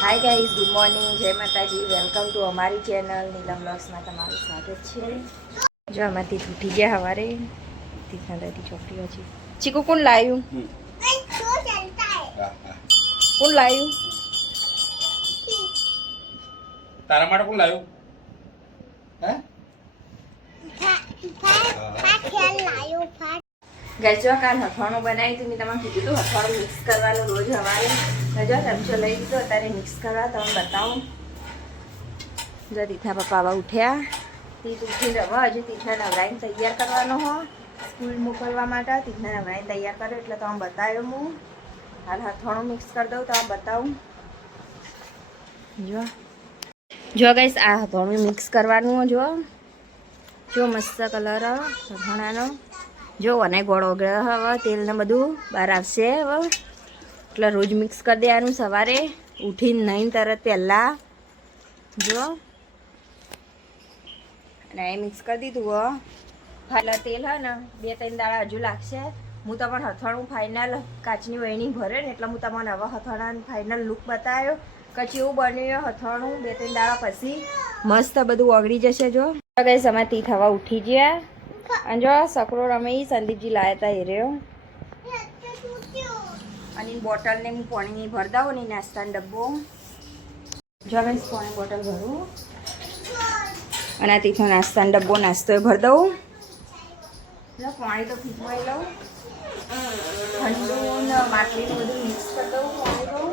Hi guys, good morning, જય માતાજી, welcome to અમારી ચેનલ નીલમ બ્લોગ્સમાં તમારું સ્વાગત છે. જો આમાંથી ઉઠી ગયા સવારે તીખા દાદી ચોકડી છે. ચીકુ કોણ લાવ્યું? કોણ લાવ્યું? તારા માટે કોણ લાવ્યું? ગાઈઝ જો કાલ હથવાણું બનાવ્યું હતું. મેં તમને કીધું હતું હથવાણું મિક્સ કરવાનું રોજ સવારે. જો ચમચો લઈ દીધો, અત્યારે મિક્સ કરવા તમને બતાવું. જો તીથા પપ્પા આવા ઉઠ્યા. તીથ ઉઠીને હવે હજુ તીથા નવરાઈને તૈયાર કરવાનો હો સ્કૂલ મોકલવા માટે. તીથા નવરાઈને તૈયાર કર્યો એટલે તમે બતાવ્યો હું. હાલ હથવાણું મિક્સ કરી દઉં તમે બતાવું. જો ગાઈસ આ હથવાણું મિક્સ કરવાનું. જો મસ્ત કલર હથવાણાનો. જો અને ગોળ વગેરે હવે તેલ ને બધું બહાર આવશે હવે. એટલે રોજ મિક્સ કરી દેવાનું સવારે ઉઠીને નહીં તરત પહેલાં. જો અને એ મિક્સ કરી દીધું હો. ફાલા તેલ હે ને 2-3 દાડા હજુ લાગશે. હું તમને હથવાણું ફાઇનલ કાચની વહીણી ભરે ને એટલે હું તમને હવે હથવાણાનું ફાઇનલ લુક બતાવ્યો કે એવું બન્યું હથવાણું. 2-3 દાડા પછી મસ્ત બધું ઓગળી જશે. જો કઈ સમય તીથ હવા ઉઠી ગયા. અને જો સકરો રમે સંદીપજી લાયા હતા એ રહ્યો. અને બોટલને હું પાણી ભરી દઉં ને નાસ્તાનો ડબ્બો. જો મેં પાણી બોટલ ભરું અને આ તીથનો નાસ્તાનો ડબ્બો નાસ્તો ભરી દઉં. જો પાણી તો ફીટવાઈ લઉં. ઠંડુ ને માટલીનું બધું મિક્સ કરી દઉં. પાણી દઉં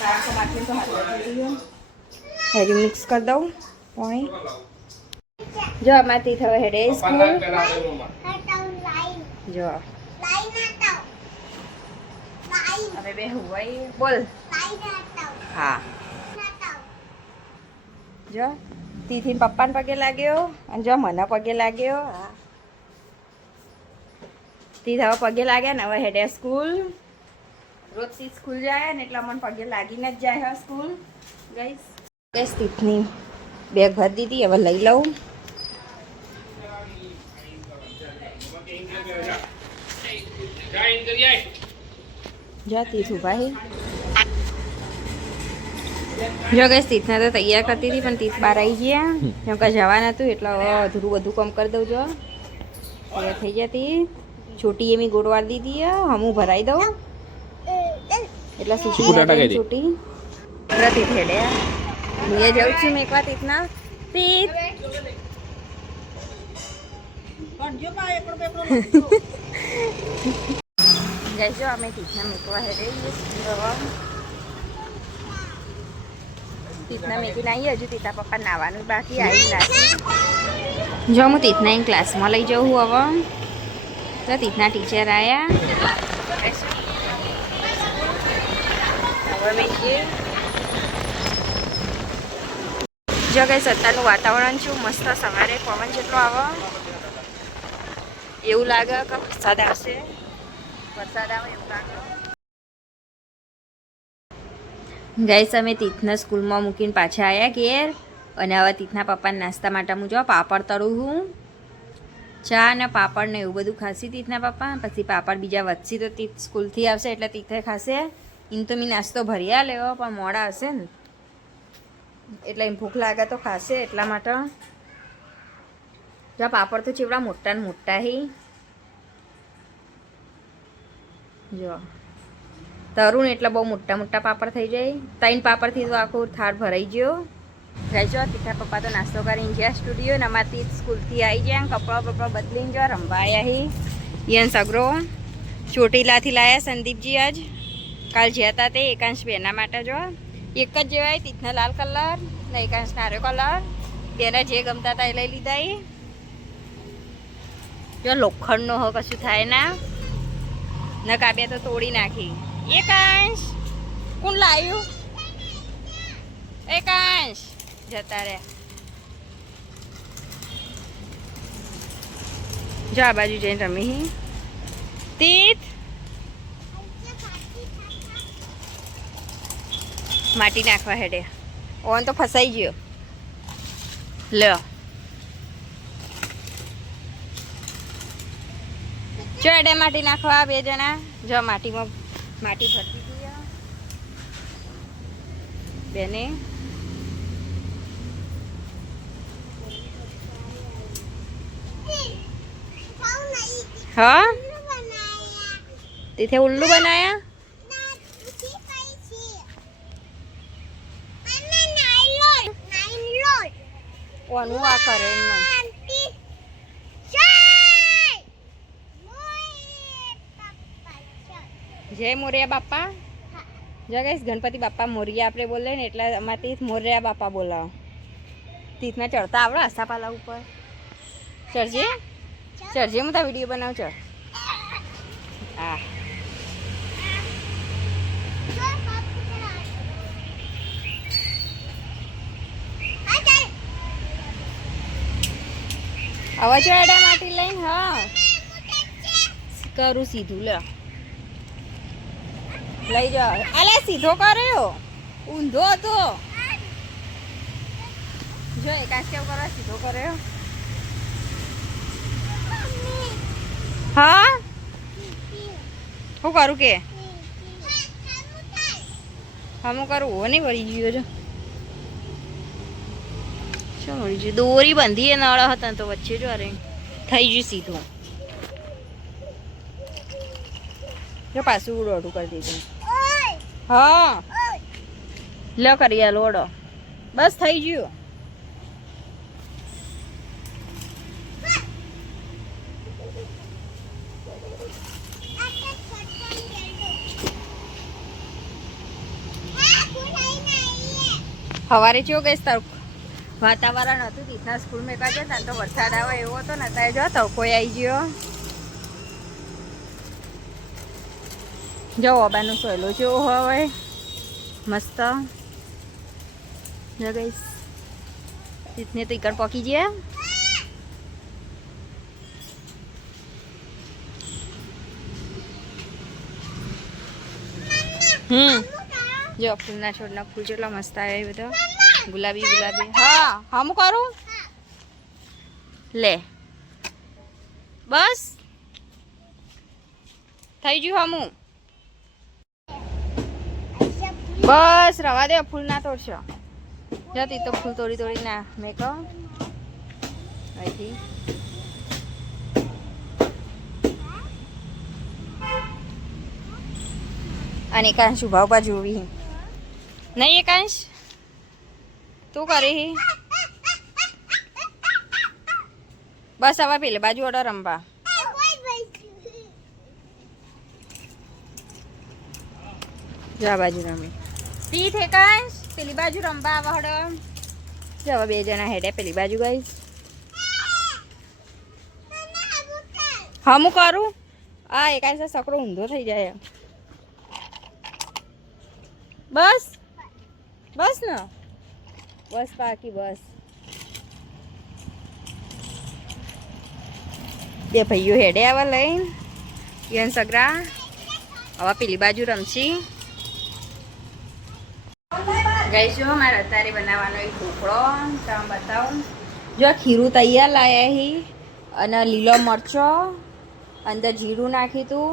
કારણ કે માટલી તો હેરી મિક્સ કરી દઉં પાણી. જો અમારે તીથ હવે હેડે સ્કૂલ. જો હવે બે હુવાઈ બોલ. હા જો તીથીને પપ્પાને પગે લાગ્યો અને જો મને પગે લાગ્યો. હા તીથ હવે પગે લાગ્યા ને હવે હેડે સ્કૂલ. રોજથી સ્કૂલ જાય ને એટલે મને પગે લાગીને જ જાય સ્કૂલ. ગઈશ તીથની બેગ ભરી દીધી હવે લઈ લઉં. જો તીથ ઉભા હે. જો ગઈ તીથને તો તૈયાર કરતી હતી પણ તીથ બહાર આવી ગયા. કેમ કે જવાનું હતું એટલે હવે અધૂરું બધું કામ કરી દઉં. જો તૈયાર થઈ જતી. છોટી એમી ગોળવાર દીધી હમું ભરાઈ દઉં એટલે છૂટી છૂટી તીથ હેડે. હું એ જઉં છું મેં એકવાર તીથના. તીથ જઈજો અમે તીથના મેકવા હેડે. તીથના મેકીને આવીએ. હજુ તીથા પપ્પા નાવાનું બાકી આવી નાખી. જો હું તીથના ક્લાસમાં લઈ જાઉં હવે. તો તીથના ટીચર આવ્યા. હવે મેકીએ. જો કઈ અત્યારનું વાતાવરણ છું મસ્ત. સવારે પવન જેટલો આવે એવું લાગે કે વરસાદ આવશે. વરસાદ આવે એવું લાગે. ગાઈસ અમે તીથના સ્કૂલમાં મૂકીને પાછા આવ્યા ઘેર. અને હવે તીથના પપ્પાના નાસ્તા માટે હું જો પાપડ તળું હું. ચા ને પાપડ ને એવું બધું ખાસી તીથના પપ્પા. પછી પાપડ બીજા વધશે તો તીથ સ્કૂલથી આવશે એટલે તીથે ખાશે. એમ તો મેં નાસ્તો ભર્યા લેવો પણ મોડા હશે ને એટલે એમ ભૂખ લાગે તો ખાશે એટલા માટે. જો પાપડ તો ચેવડા મોટા ને મોટા હી. જો તરુણ એટલે બહુ મોટા મોટા પાપડ થઈ જાય. 3 પાપડથી તો આખું થાળ ભરાઈ ગયો. જો તીથા પપ્પા તો નાસ્તો કરીને ગયા સ્ટુડિયો. ને અમારથી સ્કૂલથી આવી ગયા. કપડાં બપડા બદલીને જો રમવા આવ્યા હી. યન સગરો ચોટીલાથી લાયા સંદીપજી આજ. કાલ જ્યાં હતા તે એકાંશ બેના માટે. જો એક જ જેવાય તીથના લાલ કલર ને એકાંશ નાર્યો કલર. બેના જે ગમતા હતા એ લઈ લીધા. એ જો લોખંડનો હો કશું થાય ના ન કાબ્યા તો તોડી નાખી. એકાંશ કોણ લાવ્યું? એકાંશ જતા રહ્યા. જો આ બાજુ જઈને રમી. તીથ માટી નાખવા હેડે. ઓન તો ફસાઈ ગયો. લ્યો જો એડે માટી નાખવા 2 જણા. જો માટીમાં માટી ભરતી હતી. બેને હા તીથે ઉલ્લू बनाया કોનું આ કરે એમનું જય મોરિયા બાપા જો ગાઈસ ગણપતિ બાપા મોરિયા આપણે બોલે ને એટલે અમારથી મોરિયા બાપા બોલાવો તીથના ચડતા આવડે આસાપાલા ઉપર ચડજે ચડજે હું તા વિડીયો બનાવું ચડ હા આવા ચડા માટી લઈને હા કરું સીધું લે લઈ જાઓ અલે સીધો કર્યો ઊંધો હતો જો એકાશ કેવું કરવા સીધો કર્યો હા શું કરું કે હમું કરું હો નહીં વળી ગયો જો શું વળી ગયું દોરી બાંધી એ નળ હતા તો વચ્ચે જો અરે થઈ ગયું સીધું જો પાછું દોઢું કરી દીધું હા લો કરી આ લોડો બસ થઈ ગયું સવારે ચો ગઈશ તારું વાતાવરણ હતું તીથના સ્કૂલ મેં કાઢ્યો ને તો વરસાદ આવે એવો હતો ને ત્યાં જો તડકો આવી ગયો જો ઓબાનું સોયલો જેવો હોય મસ્ત જો ગઈશ તીથને તો ઈકડ પકી ગયા જો ફૂલના છોડના ફૂલ જેટલા મસ્ત આવ્યા એ બધા ગુલાબી ગુલાબી હા હમ કરું લે બસ થઈ ગયું હમું બસ રવા દે ફૂલ ના તોડશો જતી તો ફૂલ તોડી તોડી ના મેં કહું અહીંથી અને એકાંશ ઉભા ઉભા જોવી નહીં એકાંશ તું કરી બસ હવે પેલે બાજુ ઓર્ડર રમવા જા બાજુ રમી તીથ એકાંશ પેલી બાજુ રમવા આવા હડો જવા બે જણા હેડે પેલી બાજુ ગઈ હા હું કરું આ એકાંશ સકડો ઊંધો થઈ જાય બસ બસ ને બસ બાકી બસ બે ભાઈઓ હેડે આવા લઈને યન સગરા આવા પેલી બાજુ રમશી ગઈ જો મારે અત્યારે બનાવવાનો એક ઢોકળો તમે બતાવું જો ખીરું તૈયાર લાયા હી અને લીલો મરચો અંદર જીરું નાખ્યું તું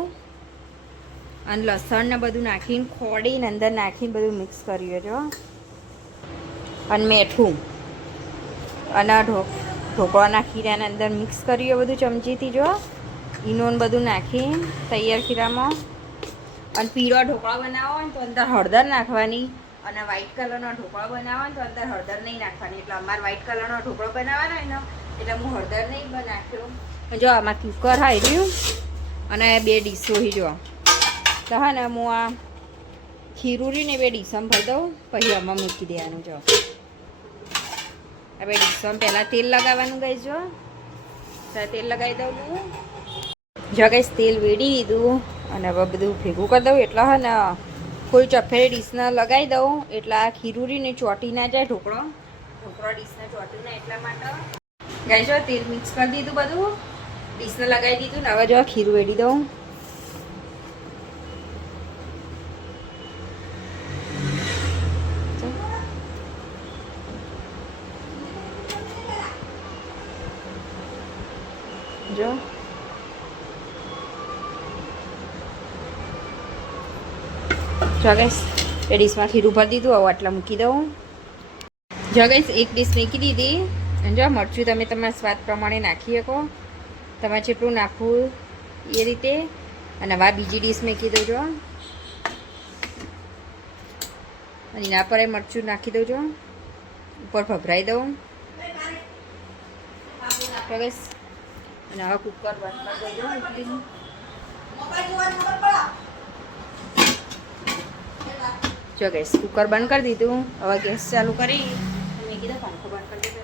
અને લસણ ને બધું નાખીને ખોડીને અંદર નાખીને બધું મિક્સ કર્યું જો અને મીઠું અને ઢોકળાના ખીરાને અંદર મિક્સ કર્યું બધું ચમચીથી જો ઈનોન બધું નાખી તૈયાર ખીરામાં અને પીળો ઢોકળા બનાવો હોય તો અંદર હળદર નાખવાની અને વ્હાઈટ કલરનો ઢોકળો બનાવો હોય તો અંદર હળદર નહીં નાખવાની એટલે અમારે વ્હાઈટ કલરનો ઢોકળો બનાવવાનો હોય ને એટલે હું હળદર નહીં નાખ્યો જો આમાં કુકર હાઈ રહ્યું અને બે ડીશો જો તો હા ને હું આ ખીરું રહ્યું ને બે ડીશમાં ભરી દઉં પછી આમાં મૂકી દેવાનું જો આ બે ડીશમાં પહેલાં તેલ લગાવવાનું ગઈ જો તેલ લગાવી દઉં હું જો ગઈશ તેલ વેડી દીધું અને હવે બધું ભેગું કરી દઉં એટલે હા ને કોઈ ચફેરી ડીશને લગાવી દઉં એટલે આ ખીરું રહ્યું ને ચોટી ના જાય ઢોકળો ડીશને ચોટી ના એટલા માટે ગઈ જો તેલ મિક્સ કરી દીધું બધું ડીશને લગાવી દીધું ને હવે જો ખીરું વેડી દઉં જો જો ગાઈસ એ ડીશમાં ખીરું ભરી દીધું. હવે આટલા મૂકી દઉં. જો ગઈશ એક ડીશ મૂકી દીધી. અને જો મરચું તમે તમારા સ્વાદ પ્રમાણે નાખી શકો. તમારે જેટલું નાખવું એ રીતે. અને હવે બીજી ડીશ મૂકી દઉં જો. અને એના પર મરચું નાખી દઉં જો. ઉપર ભભરાઈ દઉં. તો ગઈશ અને હવે કુકર બંધ કરી દઉં ઇડલીનું. જો ગેસ કુકર બંધ કરી દીધું. હવે ગેસ ચાલુ કરી મેં કીધું પંખો બંધ કરી દીધો.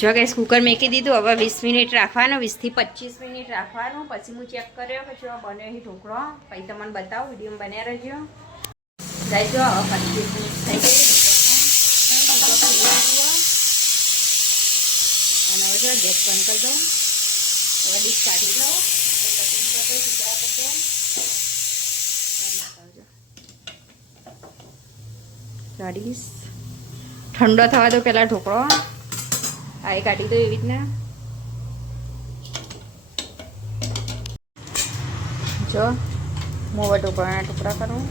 જો ગેસ કુકર મેકી દીધું. હવે 20 મિનિટ રાખવાનું. 20 થી 25 મિનિટ રાખવાનું. પછી હું ચેક કર્યો કે જો બન્યો અહીં ઢોકળો. પછી તમને બતાવું. વિડીયોમાં બન્યા રહેજો. ગાઈ જો હવે 25 મિનિટ થઈ ગઈ. અને હવે જો ગેસ બંધ કરી દઉં. હવે ડીશ કાઢી દઉં. કાઢીશ. ઠંડો થવા દો પહેલાં ઢોકળો. આ એ કાઢી દો એવી રીતના. જો મોવા ઢોકળાના ટુકડા કરું.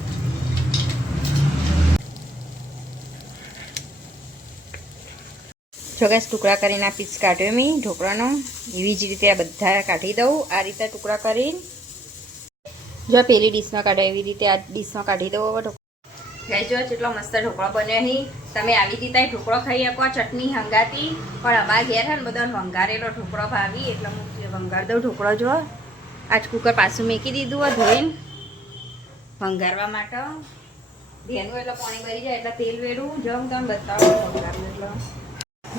જો ગેસ ટુકડા કરીને આ પીસ કાઢ્યો મેં ઢોકળાનો. એવી જ રીતે આ બધા કાઢી દઉં. આ રીતે ટુકડા કરીને જો પેલી ડીશમાં કાઢ્યો એવી રીતે આ ડીશમાં કાઢી દઉં. હવે ગાઈસ જો કેટલો મસ્ત ઢોકળો બન્યો અહીં. તમે આવી રીતે ઢોકળો ખાઈ શકો ચટણી હંગાતી. પણ અમારા ઘેર છે ને બધા વંગારેલો ઢોકળો ભાવી એટલે હું વંગાર દઉં ઢોકળો. જો આજ કુકર પાછું મૂકી દીધું હોય ધોઈને વંગારવા માટે. ધેનું એટલે પાણી ભરી જાય એટલે તેલ વેડું. જો હું તમે બતાવું વંગારું એટલે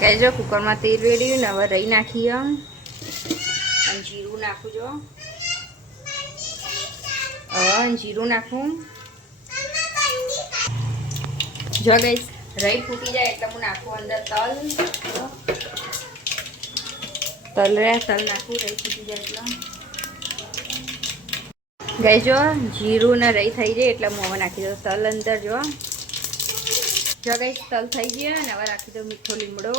ગાઈસ જો કુકરમાં તેલ વેડ્યું ને હવે રહી નાખી. અને જીરું નાખું. જો હવે જીરું નાખું. જો ગાઈસ રહી ફૂટી જાય એટલે હું નાખું અંદર તલ. તલ નાખું રહી ફૂટી જાય એટલે. ગાઈસ જો જીરું ને રહી થઈ જાય એટલે હું હવે નાખી દઉં તલ અંદર. જો ગાઈસ તલ થઈ ગયા ને હવે રાખી દઉં મીઠો લીમડો.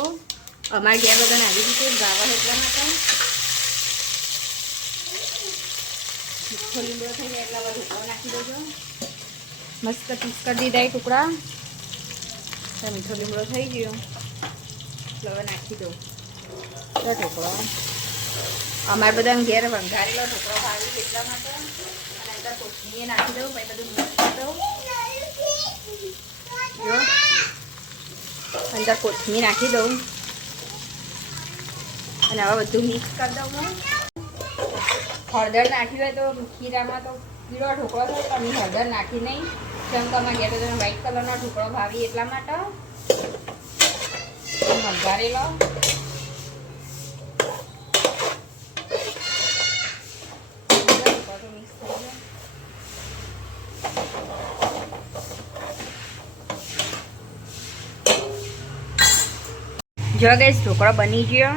અમારે ઘેર બધાને આવી રીતે ભાવે એટલા માટે મીઠો લીમડો થઈ જાય એટલે હવે ઢોકળો નાખી દેજો. મસ્ત પીસ કરી દીધા ટુકડા. મીઠો લીમડો થઈ ગયો એટલે હવે નાખી દઉં ઢોકળો. અમારે બધા ઘેર વંઘારેલો ઢોકળો ભાવી એટલા માટે. અને અંદર કોથમીર નાખી દઉં. પછી બધું મિક્સ કરી દઉં. જો અંદર કોથમીર નાખી દઉં. અને હવે બધું મિક્સ કરી દઉં. હું હળદર નાખી હોય તો ખીરામાં તો પીળો ઢોકળો થાય. તો અમે હળદર નાખી નહીં. જેમ કે અમારે ઘેર બધાને વ્હાઈટ કલરનો ઢોકળો ભાવી એટલા માટે વઘારેલો. જો ગાઈસ ઢોકળો બની ગયો.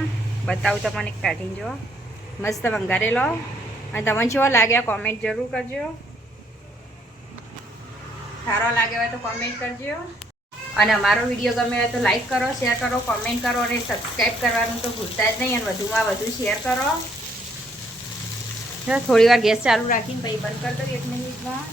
બતાવું તમને કાઢીને. જો મસ્ત વંગારેલો. અને તમને કેવો લાગ્યા કોમેન્ટ જરૂર કરજો. સારો લાગ્યો હોય તો કોમેન્ટ કરજો. અને અમારો વિડીયો ગમે હોય તો લાઈક કરો, શેર કરો, કોમેન્ટ કરો અને સબસ્ક્રાઈબ કરવાનું તો ભૂલતા જ નહીં. અને વધુમાં વધુ શેર કરો. થોડી વાર ગેસ ચાલુ રાખીને પછી બંધ કરી દઉં 1 મિનિટમાં.